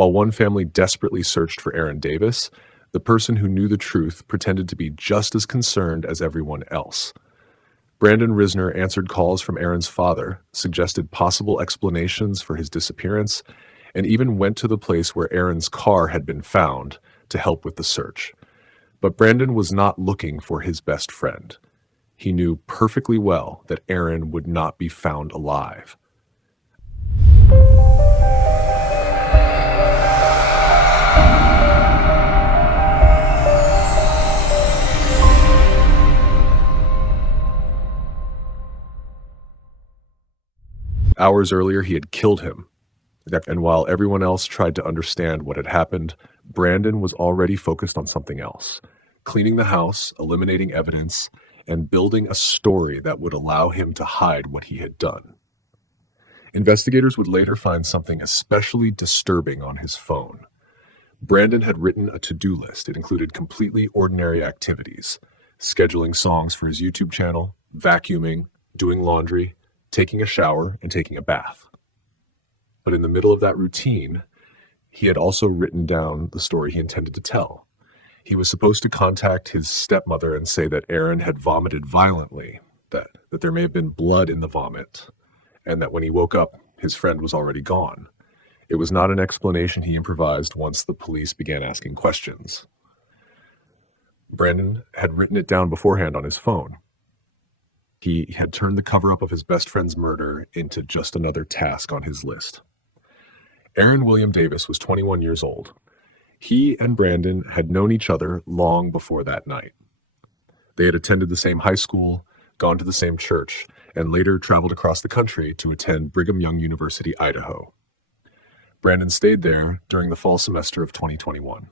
While one family desperately searched for Aaron Davis, the person who knew the truth pretended to be just as concerned as everyone else. Brandon Risner answered calls from Aaron's father, suggested possible explanations for his disappearance, and even went to the place where Aaron's car had been found to help with the search. But Brandon was not looking for his best friend. He knew perfectly well that Aaron would not be found alive. Hours earlier, he had killed him. And while everyone else tried to understand what had happened, Brandon was already focused on something else: cleaning the house, eliminating evidence, and building a story that would allow him to hide what he had done. Investigators would later find something especially disturbing on his phone. Brandon had written a to-do list. It included completely ordinary activities: scheduling songs for his YouTube channel, vacuuming, doing laundry, taking a shower, and taking a bath. But in the middle of that routine, he had also written down the story he intended to tell. He was supposed to contact his stepmother and say that Aaron had vomited violently, that there may have been blood in the vomit, and that when he woke up, his friend was already gone. It was not an explanation he improvised once the police began asking questions. Brandon had written it down beforehand on his phone. He had turned the cover-up of his best friend's murder into just another task on his list. Aaron William Davis was 21 years old. He and Brandon had known each other long before that night. They had attended the same high school, gone to the same church, and later traveled across the country to attend Brigham Young University, Idaho. Brandon stayed there during the fall semester of 2021.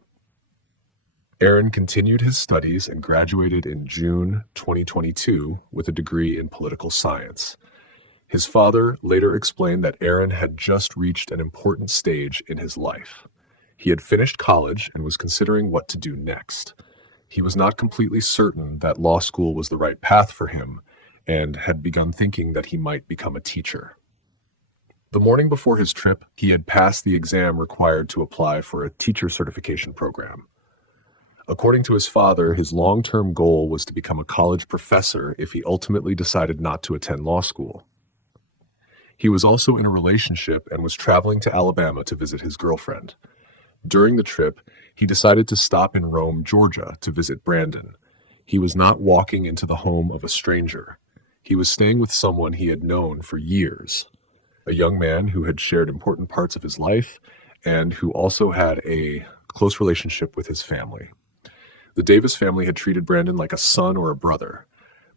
Aaron continued his studies and graduated in June 2022 with a degree in political science. His father later explained that Aaron had just reached an important stage in his life. He had finished college and was considering what to do next. He was not completely certain that law school was the right path for him and had begun thinking that he might become a teacher. The morning before his trip, he had passed the exam required to apply for a teacher certification program. According to his father, his long-term goal was to become a college professor if he ultimately decided not to attend law school. He was also in a relationship and was traveling to Alabama to visit his girlfriend. During the trip, he decided to stop in Rome, Georgia, to visit Brandon. He was not walking into the home of a stranger. He was staying with someone he had known for years, a young man who had shared important parts of his life and who also had a close relationship with his family. The Davis family had treated Brandon like a son or a brother.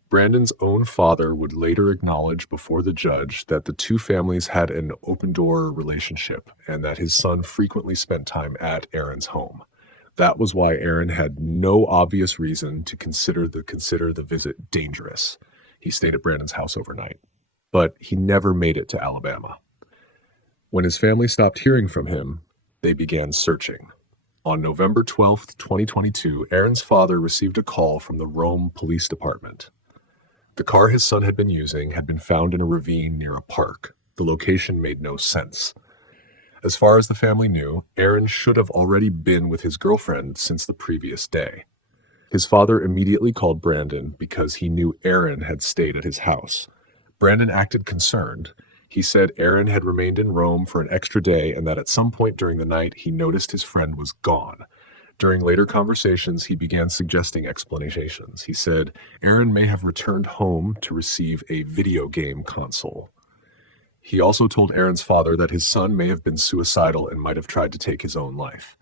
Brandon's own father would later acknowledge before the judge that the two families had an open-door relationship and that his son frequently spent time at Aaron's home. That was why Aaron had no obvious reason to consider the visit dangerous. He stayed at Brandon's house overnight, but he never made it to Alabama. When his family stopped hearing from him, they began searching. On November 12, 2022, Aaron's father received a call from the Rome Police Department. The car his son had been using had been found in a ravine near a park. The location made no sense. As far as the family knew, Aaron should have already been with his girlfriend since the previous day. His father immediately called Brandon because he knew Aaron had stayed at his house. Brandon acted concerned. He said Aaron had remained in Rome for an extra day and that at some point during the night he noticed his friend was gone. During later conversations, he began suggesting explanations. He said Aaron may have returned home to receive a video game console. He also told Aaron's father that his son may have been suicidal and might have tried to take his own life.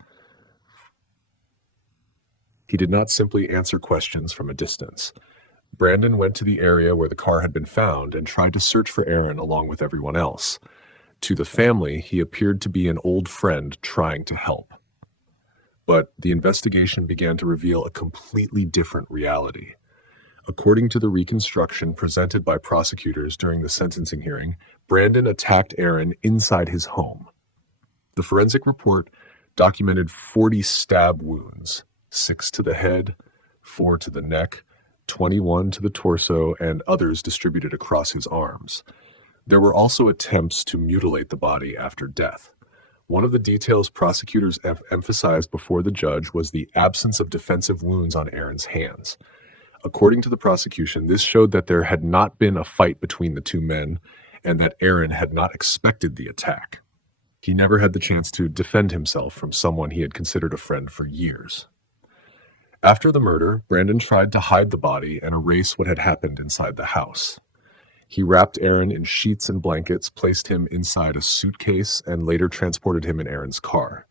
He did not simply answer questions from a distance. Brandon went to the area where the car had been found and tried to search for Aaron along with everyone else. To the family, he appeared to be an old friend trying to help. But the investigation began to reveal a completely different reality. According to the reconstruction presented by prosecutors during the sentencing hearing, Brandon attacked Aaron inside his home. The forensic report documented 40 stab wounds, 6 to the head, 4 to the neck, 21 to the torso, and others distributed across his arms. There were also attempts to mutilate the body after death. One of the details prosecutors emphasized before the judge was the absence of defensive wounds on Aaron's hands. According to the prosecution, this showed that there had not been a fight between the two men and that Aaron had not expected the attack. He never had the chance to defend himself from someone he had considered a friend for years. After the murder, Brandon tried to hide the body and erase what had happened inside the house. He wrapped Aaron in sheets and blankets, placed him inside a suitcase, and later transported him in Aaron's car.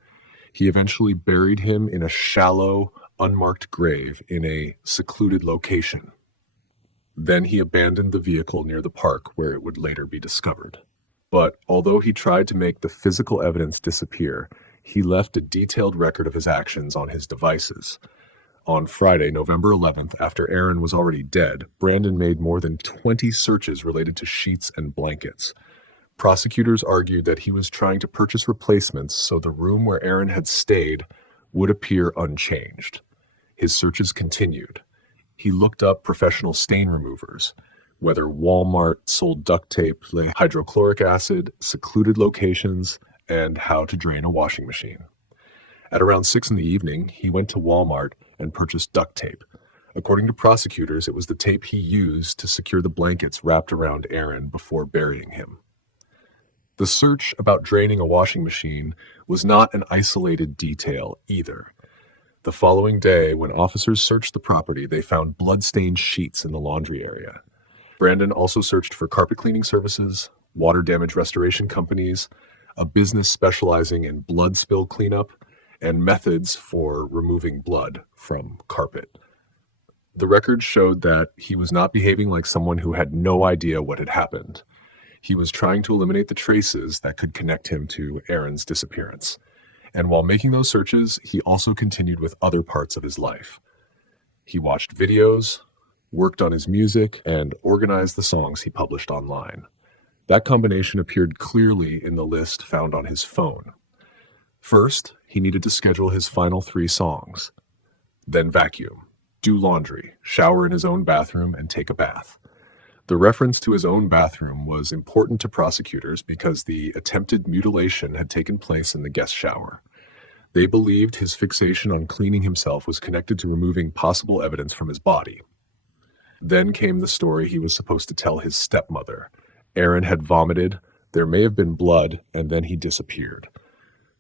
He eventually buried him in a shallow, unmarked grave in a secluded location. Then he abandoned the vehicle near the park where it would later be discovered. But although he tried to make the physical evidence disappear, he left a detailed record of his actions on his devices. On Friday, November 11th, after Aaron was already dead, Brandon made more than 20 searches related to sheets and blankets. Prosecutors argued that he was trying to purchase replacements so the room where Aaron had stayed would appear unchanged. His searches continued. He looked up professional stain removers, whether Walmart sold duct tape, hydrochloric acid, secluded locations, and how to drain a washing machine. At around 6 p.m, he went to Walmart and purchased duct tape. According to prosecutors, it was the tape he used to secure the blankets wrapped around Aaron before burying him. The search about draining a washing machine was not an isolated detail either. The following day, when officers searched the property, they found blood-stained sheets in the laundry area. Brandon also searched for carpet cleaning services, water damage restoration companies, a business specializing in blood spill cleanup, and methods for removing blood from carpet. The record showed that he was not behaving like someone who had no idea what had happened. He was trying to eliminate the traces that could connect him to Aaron's disappearance. And while making those searches, he also continued with other parts of his life. He watched videos, worked on his music, and organized the songs he published online. That combination appeared clearly in the list found on his phone. First, he needed to schedule his final 3 songs. Then vacuum, do laundry, shower in his own bathroom, and take a bath. The reference to his own bathroom was important to prosecutors because the attempted mutilation had taken place in the guest shower. They believed his fixation on cleaning himself was connected to removing possible evidence from his body. Then came the story he was supposed to tell his stepmother. Aaron had vomited, there may have been blood, and then he disappeared.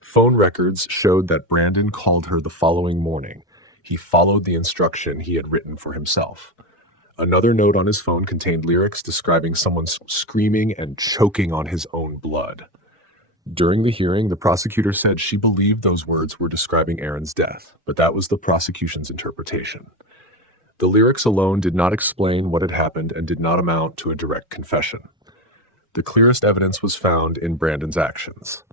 Phone records showed that Brandon called her the following morning. He followed the instruction he had written for himself. Another note on his phone contained lyrics describing someone screaming and choking on his own blood. During the hearing, the prosecutor said she believed those words were describing Aaron's death, but that was the prosecution's interpretation. The lyrics alone did not explain what had happened and did not amount to a direct confession. The clearest evidence was found in Brandon's actions.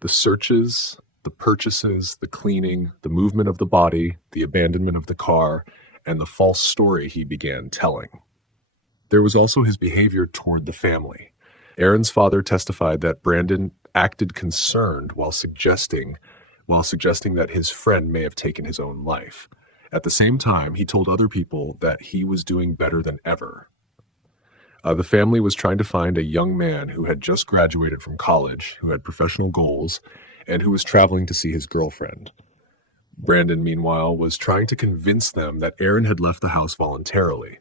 The searches, the purchases, the cleaning, the movement of the body, the abandonment of the car, and the false story he began telling. There was also his behavior toward the family. Aaron's father testified that Brandon acted concerned while suggesting that his friend may have taken his own life. At the same time, he told other people that he was doing better than ever. The family was trying to find a young man who had just graduated from college, who had professional goals, and who was traveling to see his girlfriend. Brandon, meanwhile, was trying to convince them that Aaron had left the house voluntarily.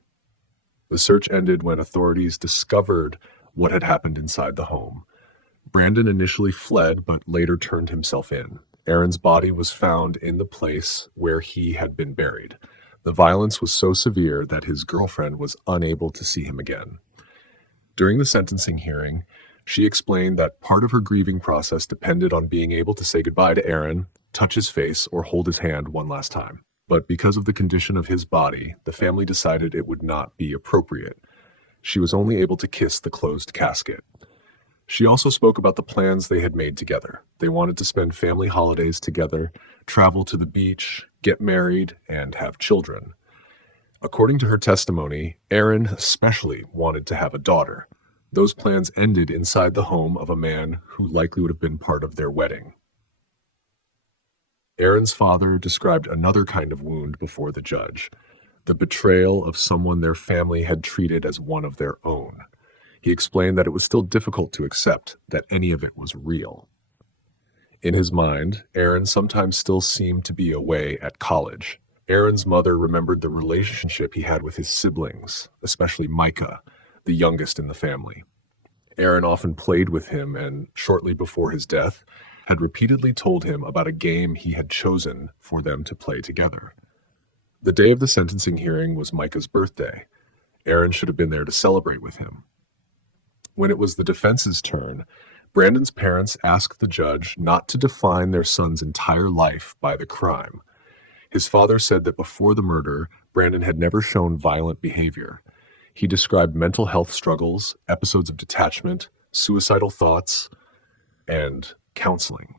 The search ended when authorities discovered what had happened inside the home. Brandon initially fled, but later turned himself in. Aaron's body was found in the place where he had been buried. The violence was so severe that his girlfriend was unable to see him again. During the sentencing hearing, she explained that part of her grieving process depended on being able to say goodbye to Aaron, touch his face, or hold his hand one last time. But because of the condition of his body, the family decided it would not be appropriate. She was only able to kiss the closed casket. She also spoke about the plans they had made together. They wanted to spend family holidays together, travel to the beach, get married, and have children. According to her testimony, Aaron especially wanted to have a daughter. Those plans ended inside the home of a man who likely would have been part of their wedding. Aaron's father described another kind of wound before the judge, the betrayal of someone their family had treated as one of their own. He explained that it was still difficult to accept that any of it was real. In his mind, Aaron sometimes still seemed to be away at college. Aaron's mother remembered the relationship he had with his siblings, especially Micah, the youngest in the family. Aaron often played with him and, shortly before his death, had repeatedly told him about a game he had chosen for them to play together. The day of the sentencing hearing was Micah's birthday. Aaron should have been there to celebrate with him. When it was the defense's turn, Brandon's parents asked the judge not to define their son's entire life by the crime. His father said that before the murder, Brandon had never shown violent behavior. He described mental health struggles, episodes of detachment, suicidal thoughts, and counseling.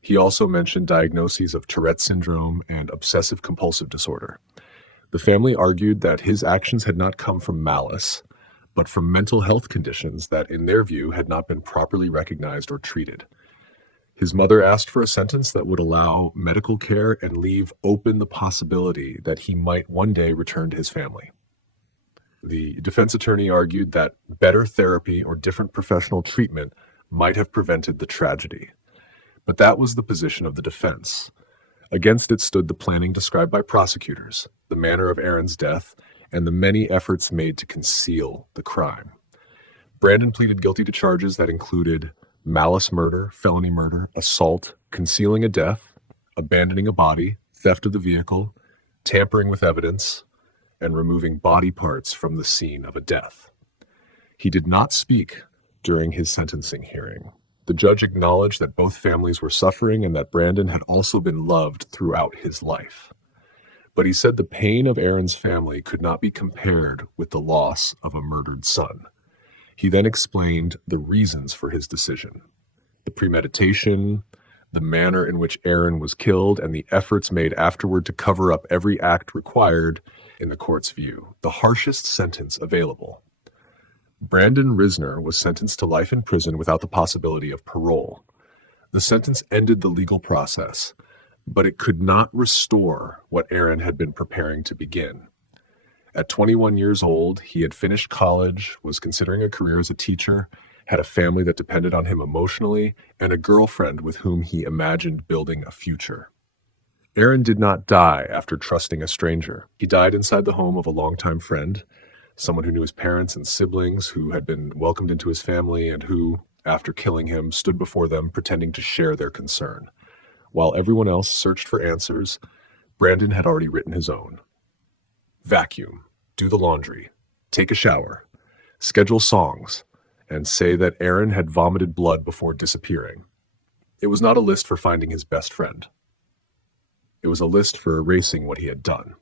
He also mentioned diagnoses of Tourette syndrome and obsessive compulsive disorder. The family argued that his actions had not come from malice, but from mental health conditions that, in their view, had not been properly recognized or treated. His mother asked for a sentence that would allow medical care and leave open the possibility that he might one day return to his family. The defense attorney argued that better therapy or different professional treatment might have prevented the tragedy. But that was the position of the defense. Against it stood the planning described by prosecutors, the manner of Aaron's death, and the many efforts made to conceal the crime. Brandon pleaded guilty to charges that included malice murder, felony murder, assault, concealing a death, abandoning a body, theft of the vehicle, tampering with evidence, and removing body parts from the scene of a death. He did not speak during his sentencing hearing. The judge acknowledged that both families were suffering and that Brandon had also been loved throughout his life. But he said the pain of Aaron's family could not be compared with the loss of a murdered son. He then explained the reasons for his decision: the premeditation, the manner in which Aaron was killed, and the efforts made afterward to cover up every act required, in the court's view, the harshest sentence available. Brandon Risner was sentenced to life in prison without the possibility of parole. The sentence ended the legal process, but it could not restore what Aaron had been preparing to begin. At 21 years old, he had finished college, was considering a career as a teacher, had a family that depended on him emotionally, and a girlfriend with whom he imagined building a future. Aaron did not die after trusting a stranger. He died inside the home of a longtime friend, someone who knew his parents and siblings, who had been welcomed into his family, and who, after killing him, stood before them pretending to share their concern. While everyone else searched for answers, Brandon had already written his own. Vacuum, do the laundry, take a shower, schedule songs, and say that Aaron had vomited blood before disappearing. It was not a list for finding his best friend. It was a list for erasing what he had done.